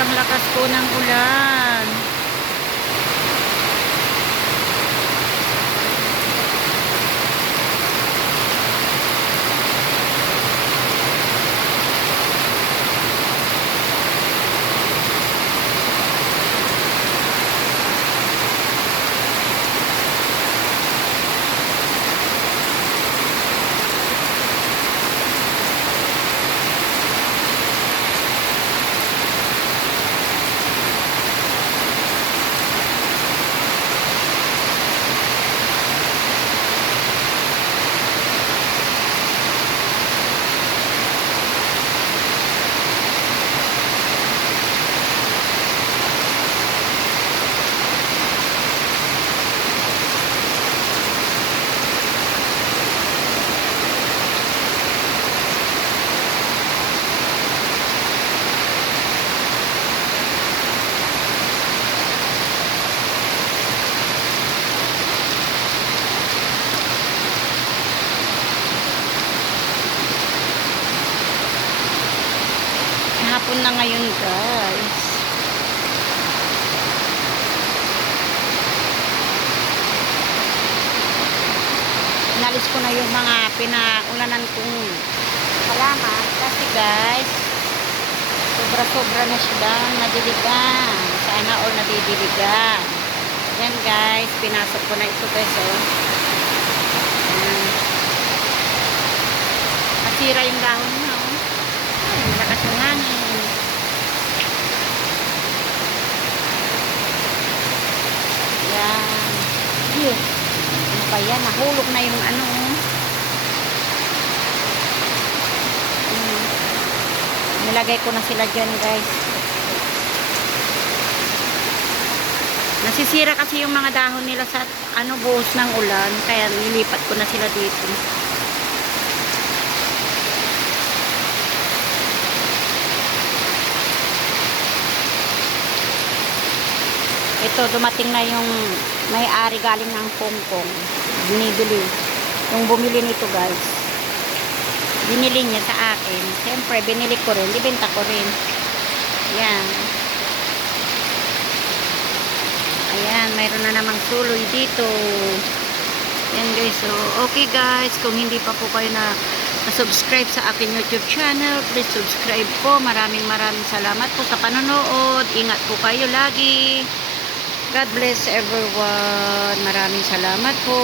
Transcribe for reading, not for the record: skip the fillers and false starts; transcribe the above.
sobrang lakas po ng ulan. Hapon na ngayon, guys. Inalis ko na yung mga pinaulanan kong halaman kasi, guys, sobra-sobra na siya nadiligan. Sana all nadidiligan. Yan, guys, pinasok ko na ito, guys, oh. Yan. Nasira yung dahon na, oh. Ay, malakas yung hangin. Yan. Yes. Ano pa yan? Nahulog na yung ano. Nilagay ko na sila dyan, guys. Nasisira kasi yung mga dahon nila sa buhos ng ulan. Kaya nilipat ko na sila dito. Ito, dumating na yung may-ari galing ng Hong Kong. Binibili. Yung bumili nito, guys. Binili niya sa akin. Siyempre, binili ko rin. Ibenta ko rin. Yan. Ayan, mayroon na namang suloy dito. Yan, guys. So, okay, guys. Kung hindi pa po kayo na-subscribe sa akin YouTube channel, please subscribe po. Maraming salamat po sa panonood. Ingat po kayo lagi. God bless everyone. Maraming salamat po.